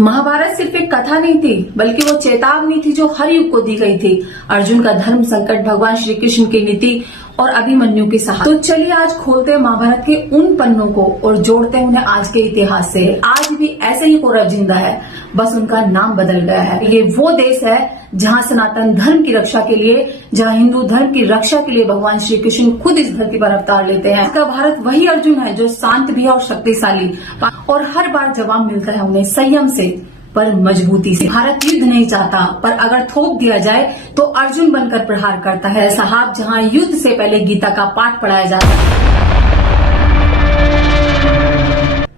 महाभारत सिर्फ एक कथा नहीं थी, बल्कि वो चेतावनी थी जो हर युग को दी गई थी। अर्जुन का धर्म संकट, भगवान श्री कृष्ण की नीति और अभिमन्यु की सहायता। तो चलिए आज खोलते हैं महाभारत के उन पन्नों को और जोड़ते हैं उन्हें आज के इतिहास से। आज भी ऐसे ही कौरव जिंदा है, बस उनका नाम बदल गया है। ये वो देश है जहाँ सनातन धर्म की रक्षा के लिए, जहाँ हिंदू धर्म की रक्षा के लिए भगवान श्री कृष्ण खुद इस धरती पर अवतार लेते हैं। इसका भारत वही अर्जुन है जो शांत भी है और शक्तिशाली, और हर बार जवाब मिलता है उन्हें संयम से, पर मजबूती से। भारत युद्ध नहीं चाहता, पर अगर थोप दिया जाए तो अर्जुन बनकर प्रहार करता है। साहब, जहाँ युद्ध से पहले गीता का पाठ पढ़ाया जाता है।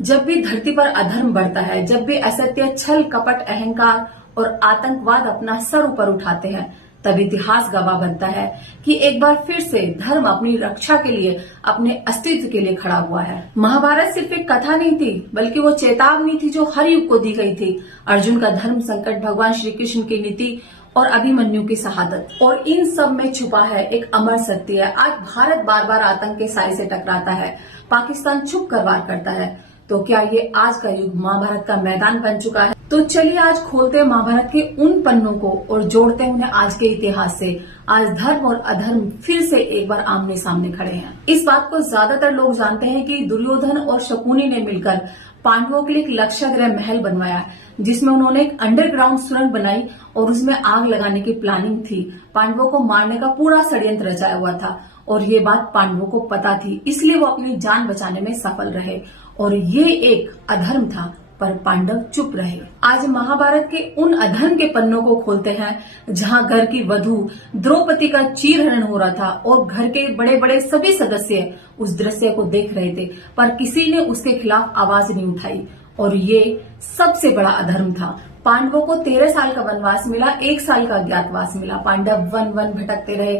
जब भी धरती पर अधर्म बढ़ता है, जब भी असत्य, छल, कपट, अहंकार और आतंकवाद अपना सर ऊपर उठाते हैं, तब इतिहास गवाह बनता है कि एक बार फिर से धर्म अपनी रक्षा के लिए, अपने अस्तित्व के लिए खड़ा हुआ है। महाभारत सिर्फ एक कथा नहीं थी, बल्कि वो चेतावनी थी जो हर युग को दी गई थी। अर्जुन का धर्म संकट, भगवान श्री कृष्ण की नीति और अभिमन्यु की शहादत, और इन सब में छुपा है एक अमर सत्य है। आज भारत बार बार आतंक के साए से टकराता है, पाकिस्तान चुप कर वार करता है, तो क्या ये आज का युग महाभारत का मैदान बन चुका है? तो चलिए आज खोलते हैं महाभारत के उन पन्नों को और जोड़ते हैं उन्हें आज के इतिहास से। आज धर्म और अधर्म फिर से एक बार आमने सामने खड़े हैं। इस बात को ज्यादातर लोग जानते हैं कि दुर्योधन और शकुनी ने मिलकर पांडवों के लिए एक लक्ष्यगृह महल बनवाया, जिसमें उन्होंने एक अंडरग्राउंड सुरंग बनाई और उसमें आग लगाने की प्लानिंग थी। पांडवों को मारने का पूरा षड्यंत्र रचाया हुआ था और ये बात पांडवों को पता थी, इसलिए वो अपनी जान बचाने में सफल रहे। और ये एक अधर्म था, पर पांडव चुप रहे। आज महाभारत के उन अधर्म के पन्नों को खोलते हैं जहां घर की वधू द्रौपदी का चीरहरण हो रहा था और घर के बड़े बड़े सभी सदस्य उस दृश्य को देख रहे थे, पर किसी ने उसके खिलाफ आवाज नहीं उठाई। और ये सबसे बड़ा अधर्म था। पांडवों को 13 साल का वनवास मिला, 1 साल का अज्ञातवास मिला। पांडव वन वन भटकते रहे,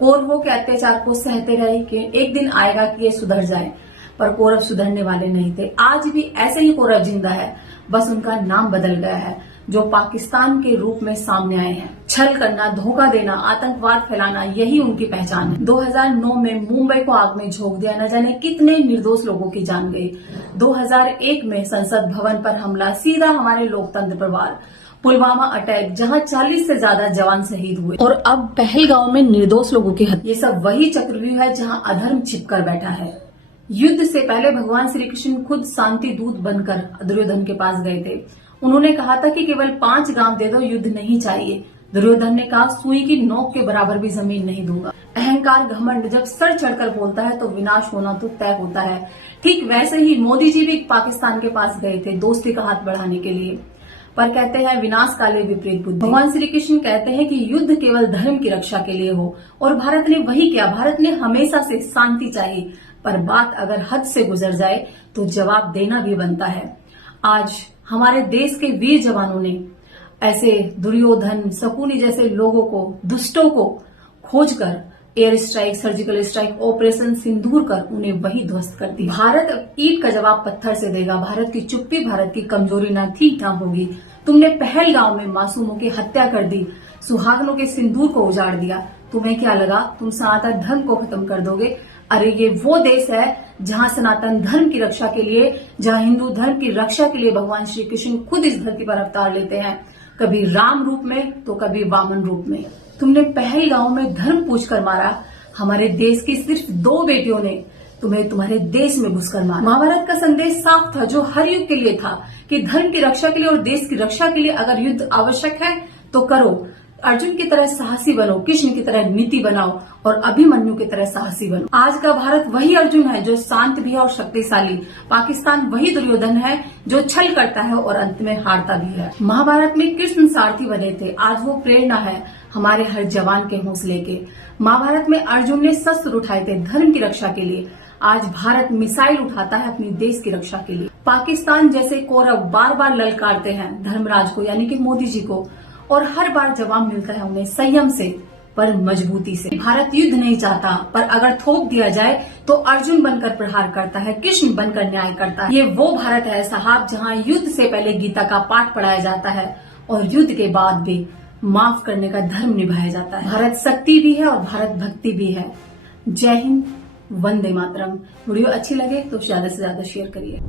कौरवों के अत्याचार को सहते रहे कि एक दिन आएगा कि ये सुधर जाए, पर कौरव सुधरने वाले नहीं थे। आज भी ऐसे ही कौरव जिंदा है, बस उनका नाम बदल गया है, जो पाकिस्तान के रूप में सामने आए हैं। छल करना, धोखा देना, आतंकवाद फैलाना, यही उनकी पहचान है। 2009 में मुंबई को आग में झोंक दिया, न जाने कितने निर्दोष लोगों की जान गई। 2001 में संसद भवन पर हमला, सीधा हमारे लोकतंत्र पर वार। पुलवामा अटैक, जहां 40 से ज्यादा जवान शहीद हुए, और अब पहलगांव में निर्दोष लोगों की हत्या। ये सब वही चक्रव्यूह है जहां अधर्म छिपकर बैठा है। युद्ध से पहले भगवान श्री कृष्ण खुद शांति दूत बनकर दुर्योधन के पास गए थे। उन्होंने कहा था कि केवल 5 गांव दे दो, युद्ध नहीं चाहिए। दुर्योधन ने कहा, सुई की नोक के बराबर भी जमीन नहीं दूंगा। अहंकार, घमंड जब सर चढ़कर बोलता है तो विनाश होना तो तय होता है। ठीक वैसे ही मोदी जी भी पाकिस्तान के पास गए थे दोस्ती का हाथ बढ़ाने के लिए, पर कहते हैं विनाश काले विपरीत बुद्धि। भगवान श्री कृष्ण कहते हैं कि युद्ध केवल धर्म की रक्षा के लिए हो, और भारत ने वही किया। भारत ने हमेशा से शांति चाहिए, पर बात अगर हद से गुजर जाए तो जवाब देना भी बनता है। आज हमारे देश के वीर जवानों ने ऐसे दुर्योधन, शकुनी जैसे लोगों को, दुष्टों को खोजकर air strike, surgical strike, operation Sindoor कर उन्हें वही ध्वस्त कर दी। भारत ईंट का जवाब पत्थर से देगा। भारत की चुप्पी भारत की कमजोरी न थी न होगी। तुमने पहलगांव में मासूमों की हत्या कर दी, सुहागनों के सिंदूर को उजाड़ दिया। तुम्हें क्या लगा तुम सनातन धर्म को खत्म कर दोगे? अरे ये वो देश है जहाँ सनातन धर्म की रक्षा के लिए, जहाँ हिंदू धर्म की रक्षा के लिए भगवान श्री कृष्ण खुद इस धरती पर अवतार लेते हैं, कभी राम रूप में तो कभी वामन रूप में। तुमने पहलगांव में धर्म पूछकर मारा, हमारे देश की सिर्फ 2 बेटियों ने तुम्हें तुम्हारे देश में घुसकर मारा। महाभारत का संदेश साफ था, जो हर युग के लिए था, कि धर्म की रक्षा के लिए और देश की रक्षा के लिए अगर युद्ध आवश्यक है तो करो। अर्जुन की तरह साहसी बनो, कृष्ण की तरह नीति बनाओ, और अभिमन्यु की तरह साहसी बनो। आज का भारत वही अर्जुन है जो शांत भी है और शक्तिशाली। पाकिस्तान वही दुर्योधन है जो छल करता है और अंत में हारता भी है। महाभारत में कृष्ण सारथी बने थे, आज वो प्रेरणा है हमारे हर जवान के हौसले के। महाभारत में अर्जुन ने शस्त्र उठाए थे धर्म की रक्षा के लिए, आज भारत मिसाइल उठाता है अपने देश की रक्षा के लिए। पाकिस्तान जैसे कौरव बार बार ललकारते हैं धर्मराज को, यानी कि मोदी जी को, और हर बार जवाब मिलता है उन्हें संयम से, पर मजबूती से। भारत युद्ध नहीं चाहता, पर अगर थोप दिया जाए तो अर्जुन बनकर प्रहार करता है, कृष्ण बनकर न्याय करता है। ये वो भारत है साहब जहाँ युद्ध से पहले गीता का पाठ पढ़ाया जाता है और युद्ध के बाद भी माफ करने का धर्म निभाया जाता है। भारत शक्ति भी है और भारत भक्ति भी है। जय हिंद, वंदे मातरम। वीडियो अच्छी लगे तो ज्यादा से ज्यादा शेयर करिए।